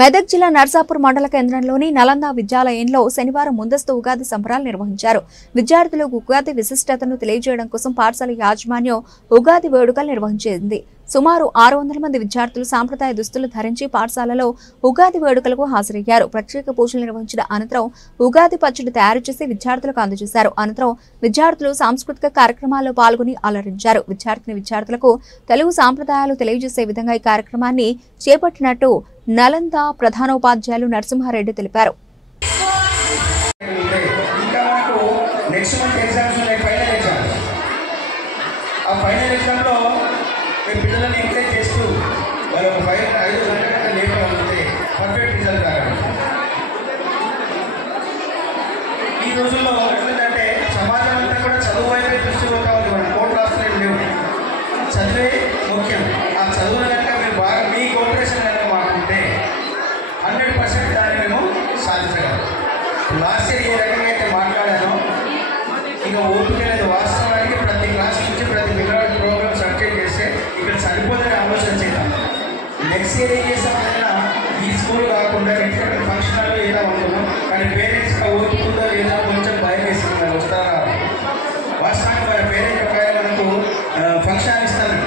మెదక్ జిల్లా నర్సాపూర్ మండల కేంద్రంలోని నలంద విద్యాలయంలో శనివారం ముందస్తు ఉగాది సంబరాలు నిర్వహించారు. విద్యార్థులకు ఉగాది విశిష్టతను తెలియజేయడం కోసం పాఠశాల యాజమాన్యం ఉగాది వేడుకలు నిర్వహించింది. సుమారు 600 మంది విద్యార్థులు సాంప్రదాయ దుస్తులు ధరించి పాఠశాలలో ఉగాది వేడుకలకు హాజరయ్యారు. ప్రత్యేక పూజలు నిర్వహించిన అనంతరం ఉగాది పచ్చడి తయారు చేసి విద్యార్థులకు అందజేశారు. అనంతరం విద్యార్థులు సాంస్కృతిక కార్యక్రమాల్లో పాల్గొని అలరించారు. విద్యార్థులకు తెలుగు సాంప్రదాయాలు తెలియజేసే విధంగా ఈ కార్యక్రమాన్ని చేపట్టినట్టు నలంద ప్రధానోపాధ్యాయులు నరసింహారెడ్డి తెలిపారు. పిల్లలని ఎంకరేజ్ చేస్తూ వాళ్ళు ఒక 5 గంటల లేకపోతే పర్ఫెక్ట్ రిజల్ట్ రావాలి. ఈ రోజుల్లో ఏంటంటే సమాజం అంతా కూడా చదువు వైపే దృష్టి పోతా ఉంది. మనం కోర్టు రాష్ట్రాలు లేవు, చదివే ముఖ్యం. ఆ చదువుల కనుక మీరు బాగా మీ కోఆపరేషన్ కనుక మాకుంటే 100% దాన్ని మేము సాధించగలం. లాస్ట్ ఇయర్ ఏ రకంగా అయితే మాట్లాడానో ఇక ఓపిక లేదు. వాస్తవానికి ప్రతి క్లాస్ నుంచి ప్రతి పిల్లవాడి ప్రోగ్రామ్ సబ్జెక్ట్ చేస్తే ఇక్కడ సరిపోతుందని ఆలోచన చేద్దాం. నెక్స్ట్ ఇయర్ ఏం చేస్తామన్నా ఈ స్కూల్ కాకుండా నెక్స్ట్ ఫంక్షన్ హాల్లో వేద్దాం అనుకున్నాం. కానీ పేరెంట్స్ ఓపికతో లేదా కొంచెం భయం వేస్తుంది, మరి వస్తారా. వాస్తవానికి మన పేరెంట్ ఒక మనకు ఫంక్షన్ ఇస్తాను,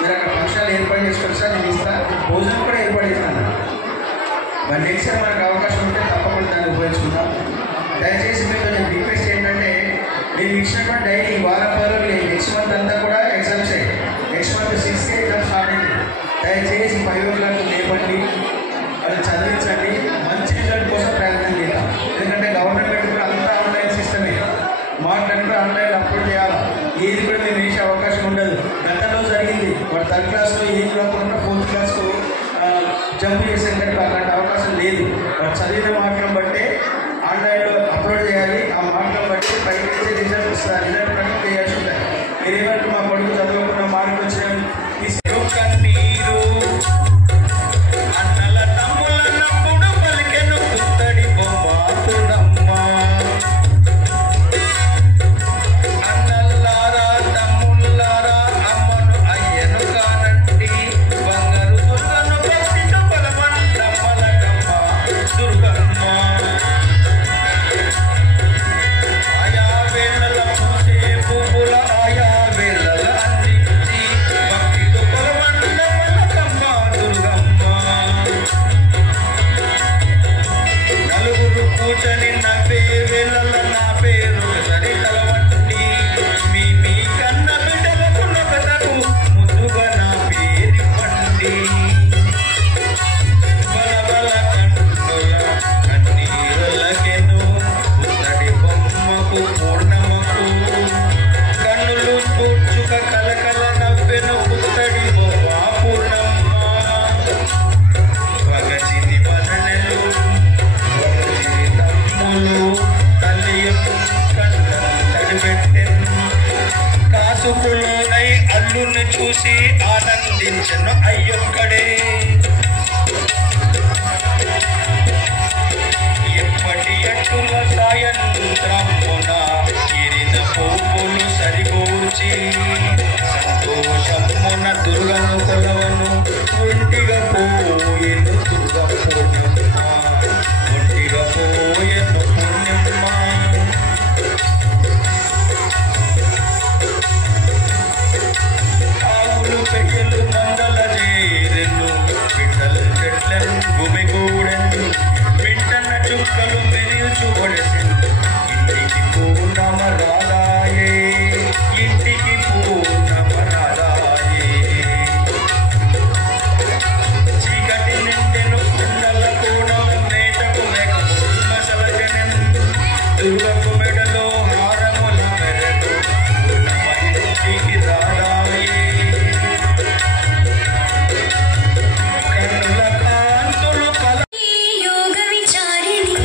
మీరు అక్కడ ఫంక్షన్ ఏర్పాటు చేసుకొని సార్ నేను ఇస్తాను, భోజనం కూడా ఏర్పాటు చేస్తాను. మరి నెక్స్ట్ ఇయర్ మనకు అవకాశం ఉంటే తప్పకుండా దాన్ని ఉపయోగించుకుంటాం. దయచేసి మీరు నేను రిక్వెస్ట్ ఏంటంటే నేను ఇచ్చినటువంటి డైలీ వారం పనులు నెక్స్ట్ మంత్ అంతా కూడా ఎగ్జామ్స్ అయ్యి next month 6th exam start అయింది. దయచేసి 5 o'clock లేపండి, అది చదివించండి, మంచి రిజల్ట్ కోసం ప్రయత్నం చేద్దాం. ఎందుకంటే గవర్నమెంట్ కూడా అంతా ఆన్లైన్ సిస్టమే, మాట్లాడి కూడా ఆన్లైన్ అప్లోడ్ చేయాలి. ఏది కూడా మేము వేసే అవకాశం ఉండదు. గతంలో జరిగింది, వాడు 3rd క్లాస్లో ఏది కాకుండా 4th క్లాస్కు జంప్ చేసే కనుక అలాంటి అవకాశం లేదు. వాడు చదివిన మార్కులను బట్టే ఆన్లైన్లో అప్లోడ్ చేయాలి. ఆ మార్కులను బట్టి పైకి వచ్చే రిజల్ట్ వస్తుంది. రిజల్ట్ కనెక్ట్ చేయాల్సి ఉంటుంది. మీరేమంటే మా కొడుకు చదువుకున్న మార్కులు వచ్చిన కన్నీరు అన్నల తమ్ముల నప్పుడు పలికెను పుత్తడి బొమ్మ అన్నల్లారా తమ్ముళ్ళారా అమ్మను అయ్యను కానంటి బంగారు దుర్గను పట్టిన బలమన్నమ్మలకమ్మ దుర్గమ్మ ఆయా వేళల పూసే పువ్వుల ఆయా వేళల అందించి భక్తితో కొలవన్నమ్మలకమ్మ దుర్గమ్మ నలుగురు కూర్చొని నవ్వే వేళల నా పేరు సరి తలవంటి మీ కన్న బిడ్డలకు నొకటకు ముందుగా నా పేరు పండి బలబల కన్నుల కన్నీరులకెను పుత్తడి బొమ్మకు పూర్ణమకు కన్నులు తూర్చుక కలకల నవ్వెను పుత్తడి బొమ్మ పూర్ణమ్మ వగచిని వదనెలు వగచిని తమ్ములు తల్లియపు కన్నులు తడిపెట్టెను కాసుకులోనై అల్లుని చూసి ఆనందించెను అయ్యొక్కడే ఎప్పటి ఎట్టుల సాయంత్రమున ఎరిన పువ్వులు సరిగూర్చి సంతోషమున దుర్గను కొలవను ఒంటిగా పోయెను దుర్గమ్మ ఒంటిగా పోయెను పుణ్యమ్మ ఆవులు పెయ్యలు మందల చేరెను బిడ్డలు చెట్లను గుమిగూడెను వింటన్న చుక్కలు మెరిల్చు పడెను ఇంటికి పూర్ణమ రాదాయే ఇంటికి పూర్ణమ రాదాయే చీకటి నిండెను కుండల కోణం నేటకు మెకములు మసలజనెన్ దుర్గకు మెడలో హారముల మెరకు పూర్ణమ ఇంటికి రాదాయే కన్నుల కాంతులు కల యోగ విచారిణి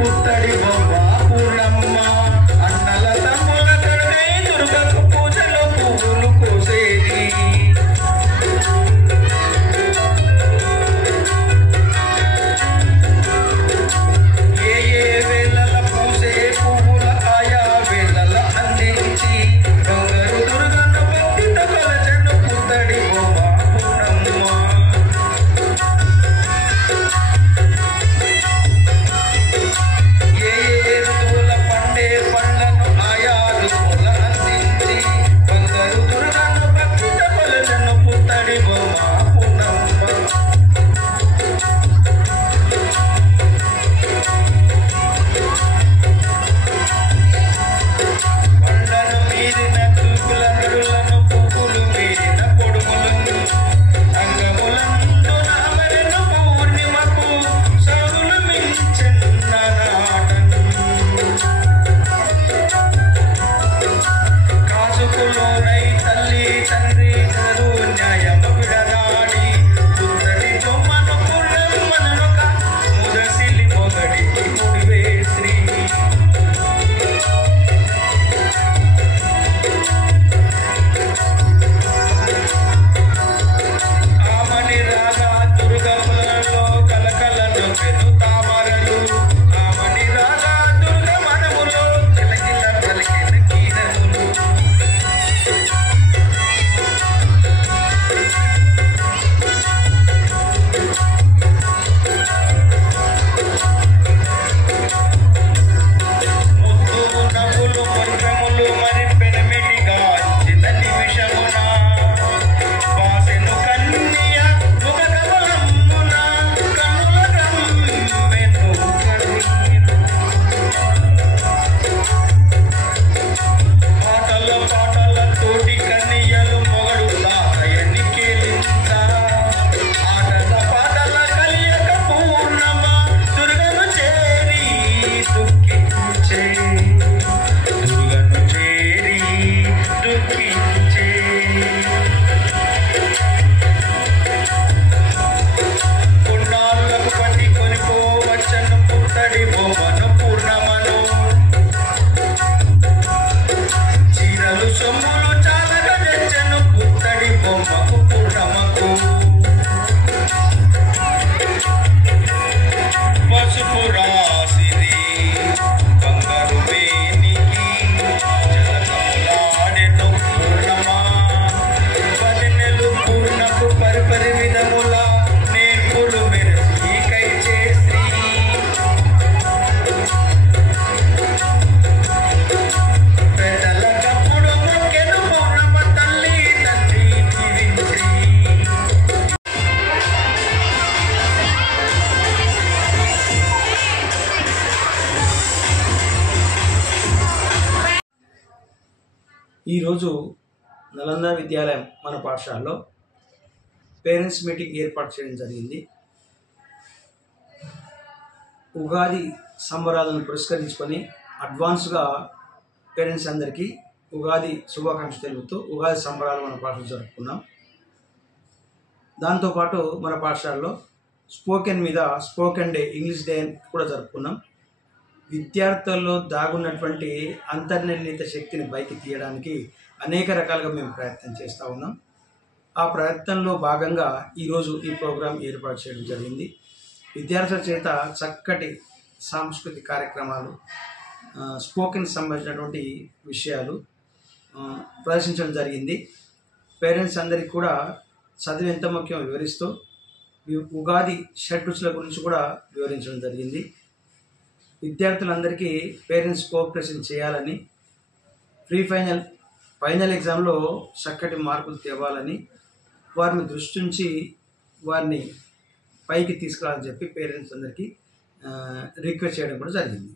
పుత్తడి బొమ్మ పూర్ణమ్మ అన్నల తమ్ముల కరుణై దుర్గకు పూజలో పువ్వులు కోసేది ఈరోజు నలంద విద్యాలయం మన పాఠశాలలో పేరెంట్స్ మీటింగ్ ఏర్పాటు చేయడం జరిగింది. ఉగాది సంబరాలను పురస్కరించుకొని అడ్వాన్స్గా పేరెంట్స్ అందరికీ ఉగాది శుభాకాంక్షలు తెలుపుతూ ఉగాది సంబరాలు మన పాఠశాల జరుపుకున్నాం. దాంతోపాటు మన పాఠశాలలో స్పోకెన్ డే ఇంగ్లీష్ డే కూడా జరుపుకున్నాం. విద్యార్థుల్లో దాగున్నటువంటి అంతర్నిర్ణీత శక్తిని బయటికి తీయడానికి అనేక రకాలుగా మేము ప్రయత్నం చేస్తూ ఉన్నాం. ఆ ప్రయత్నంలో భాగంగా ఈరోజు ఈ ప్రోగ్రాం ఏర్పాటు చేయడం జరిగింది. విద్యార్థుల చేత చక్కటి సాంస్కృతిక కార్యక్రమాలు, స్పోకెన్ సంబంధించినటువంటి విషయాలు ప్రదర్శించడం జరిగింది. పేరెంట్స్ అందరికీ కూడా చదువు ఎంత ముఖ్యం వివరిస్తూ ఉగాది షడ్రుచుల గురించి కూడా వివరించడం జరిగింది. విద్యార్థులందరికీ పేరెంట్స్ కోఆపరేషన్ చేయాలని, ఫైనల్ ఎగ్జామ్లో చక్కటి మార్కులు తేవాలని, వారిని దృష్టి నుంచి వారిని పైకి తీసుకురావాలని చెప్పి పేరెంట్స్ అందరికీ రిక్వెస్ట్ చేయడం కూడా జరిగింది.